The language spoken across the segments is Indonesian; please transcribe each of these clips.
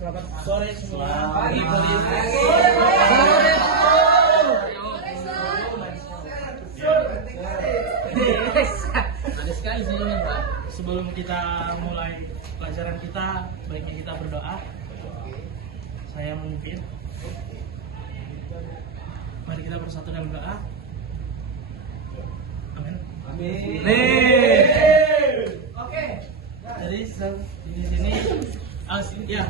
Selamat sore semua. Pagi. Ada sekali sebenarnya, Pak. Sebelum kita mulai pelajaran kita, baiknya kita berdoa. Saya memimpin. Mari kita bersatu dalam doa. Amin. Amin. Oke. Jadi di sini, ya.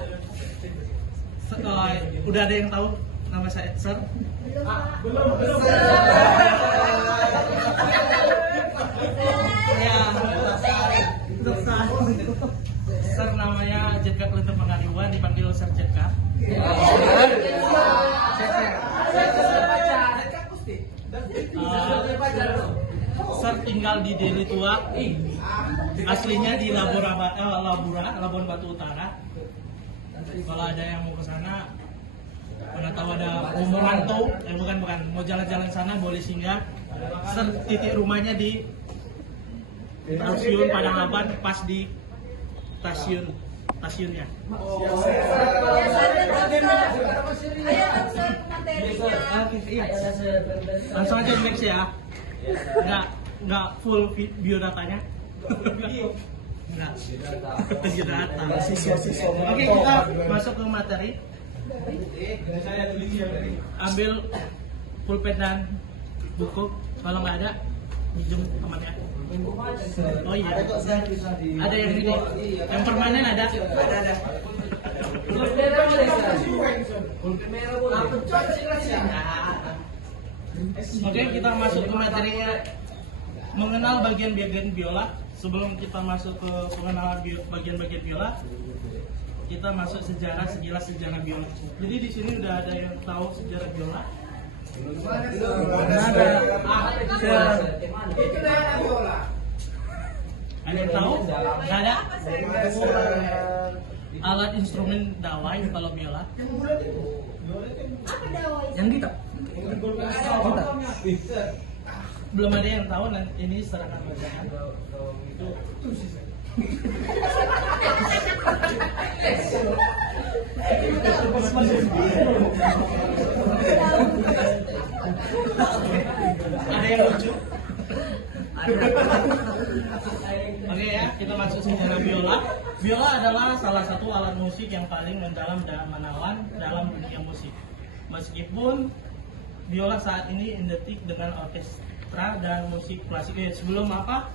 Udah ada yang tahu nama saya, Sir? Belum. Sir namanya Jetka Kelenteng Pengariwan, dipanggil Sir Jetka. Sir tinggal di Deli Tua, aslinya di Labuan Batu Utara. Kalau ada yang mau ke sana, mana tahu ada mau merantau, bukan, mau jalan-jalan sana boleh singgah. Sir titik rumahnya di stasiun Padang Laban, pas di stasiunnya. Langsung aja next ya. Nggak full biodatanya. Enggak. Biodata. Oke, kita masuk ke materi. Ambil pulpen dan buku. Kalau nggak ada, minjem temannya. Oh iya. Ada yang ini. Yang permanen ada. Ada. Oke, kita masuk ke materinya. Mengenal bagian-bagian biola. Sebelum kita masuk ke pengenalan bagian-bagian biola, kita masuk sekilas sejarah biola. Jadi di sini udah ada yang tahu sejarah biola? Ada yang tahu? Nggak ada? Alat instrumen dawai kalau biola? Yang gitar? Belum ada yang tahu, ini serangan bacaan. Ada yang lucu? Oke ya, kita masuk sejarah biola. Biola adalah salah satu alat musik yang paling mendalam dan menawan dalam dunia musik. Meskipun biola saat ini identik dengan orkestra dan musik klasik. Sebelum apa?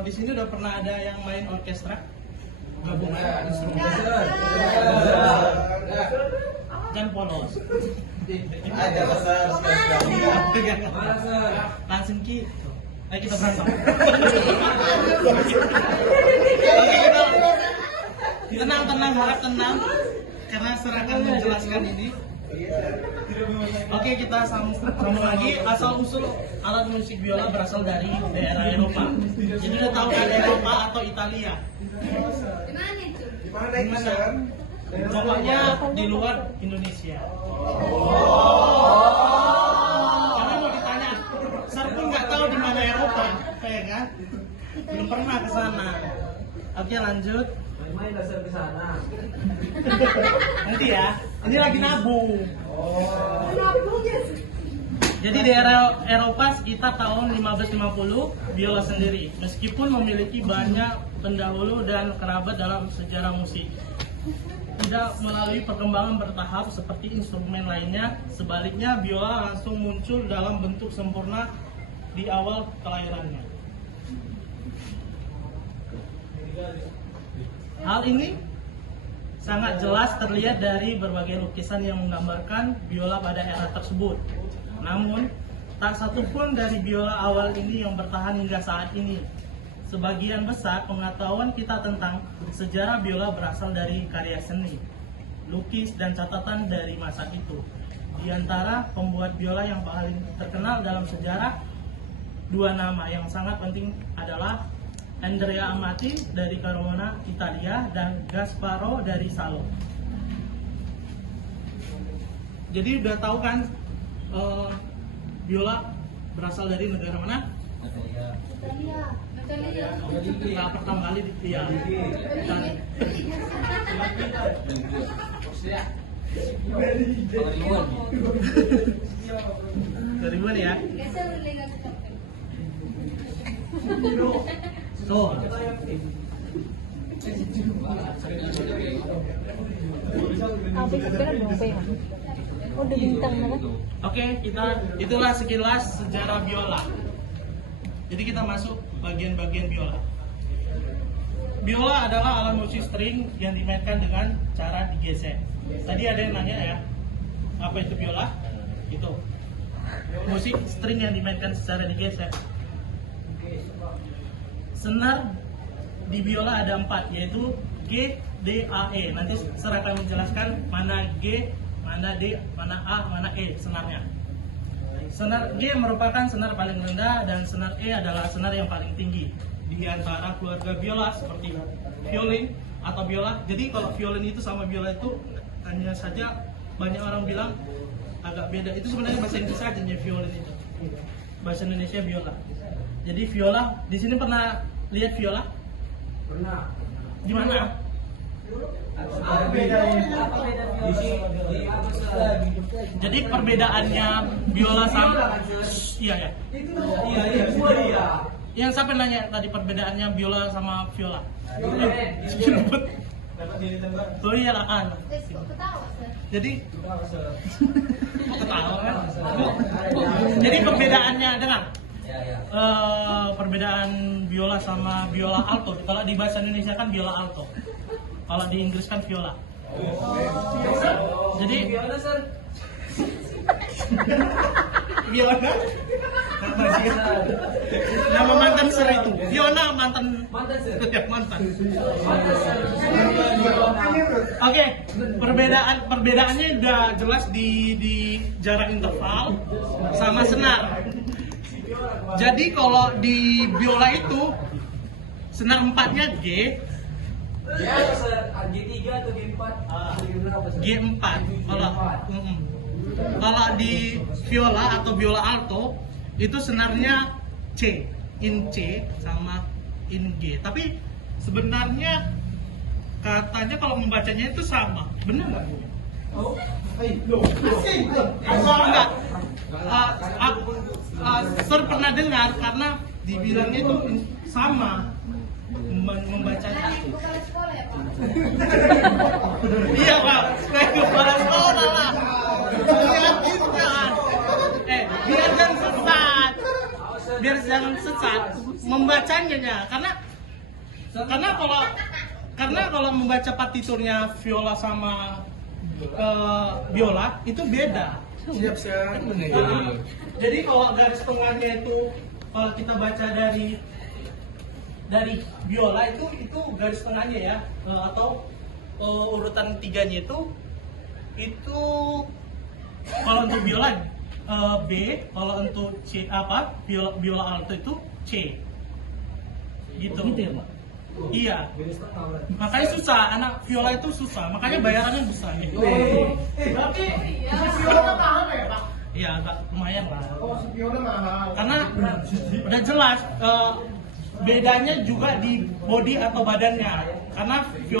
Di sini udah pernah ada yang main orkestra gabungan instrumen dan polos. Ada besar sekali. Langsung gitu. Ayo kita berantem. Tenang, harap tenang, karena serahkan menjelaskan ini. Oke, kita sambung lagi. Asal usul alat musik biola berasal dari daerah Eropa. Jadi udah tahu kan Eropa atau Italia? Di mana? Pokoknya di luar Indonesia. Karena mau ditanya, Sar pun nggak tahu di mana Eropa, kayak kan? Belum pernah ke sana. Oke, lanjut. Main dasar ke sana. Nanti ya. Ini lagi nabung. Jadi di era Eropa sekitar tahun 1550, biola sendiri, meskipun memiliki banyak pendahulu dan kerabat dalam sejarah musik, tidak melalui perkembangan bertahap seperti instrumen lainnya. Sebaliknya, biola langsung muncul dalam bentuk sempurna di awal kelahirannya. Hal ini sangat jelas terlihat dari berbagai lukisan yang menggambarkan biola pada era tersebut. Namun, tak satu pun dari biola awal ini yang bertahan hingga saat ini. Sebagian besar pengetahuan kita tentang sejarah biola berasal dari karya seni, lukis, dan catatan dari masa itu. Di antara pembuat biola yang paling terkenal dalam sejarah, dua nama yang sangat penting adalah Andrea Amati dari Cremona, Italia, dan Gasparo dari Salo. Jadi udah tahu kan biola berasal dari negara mana? Italia. Pertama kali di Italia. Ribuan ya. Tuh. Udah bintang mana? Oke, itulah sekilas sejarah biola. Jadi kita masuk bagian-bagian biola. Biola adalah alat musik string yang dimainkan dengan cara digesek. Tadi ada yang nanya ya, apa itu biola? Itu musik string yang dimainkan secara digesek. Senar di biola ada 4, yaitu G, D, A, E. Nanti saya akan menjelaskan mana G, mana D, mana A, mana E senarnya. Senar G merupakan senar paling rendah dan senar E adalah senar yang paling tinggi di antara keluarga biola seperti violin atau biola. Jadi kalau violin itu sama biola itu hanya saja banyak orang bilang agak beda. Itu sebenarnya bahasa Inggris saja violin itu. Bahasa Indonesia biola. Jadi viola, di sini pernah lihat viola? Pernah. Di mana? Apa bedanya? Di sini. Jadi perbedaannya biola sama iya ya. Iya. Yang siapa nanya tadi perbedaannya biola sama viola? Oh iya lah kan. Jadi ketawa kan? Jadi perbedaannya dengar. Perbedaan biola sama biola alto. Kalau di bahasa Indonesia kan biola alto. Kalau di Inggris kan viola. Jadi Fiona nama mantan ser itu. Fiona mantan mantan. Oke, perbedaannya udah jelas di jarak interval sama senar. Jadi kalau di biola itu senar 4-nya G. G3 atau G4? G4. Kalau di viola atau biola alto itu senarnya C, in C sama in G. Tapi sebenarnya katanya kalau membacanya itu sama, benar nggak? Enggak. Sir pernah dengar karena dibilangnya itu sama membacanya. Bukan sekolah ya Pak? Iya Pak, kayak kepala sekolah lah. Biar kan. Biar jangan sesat. Biar jangan sesat membacanya karena kalau membaca partiturnya viola sama biola itu beda. Siap. Jadi kalau garis tengahnya itu kalau kita baca dari biola itu garis tengahnya ya atau urutan 3-nya itu kalau untuk biola B, kalau untuk C biola alto itu C. Gitu ya, Pak? Iya. Makanya susah, anak viola itu susah, makanya bayarannya besar ya. Berarti viola mahal ya, Pak? Iya, agak lumayan lah. Oh, viola mahal. Karena udah jelas bedanya juga di body atau badannya. Karena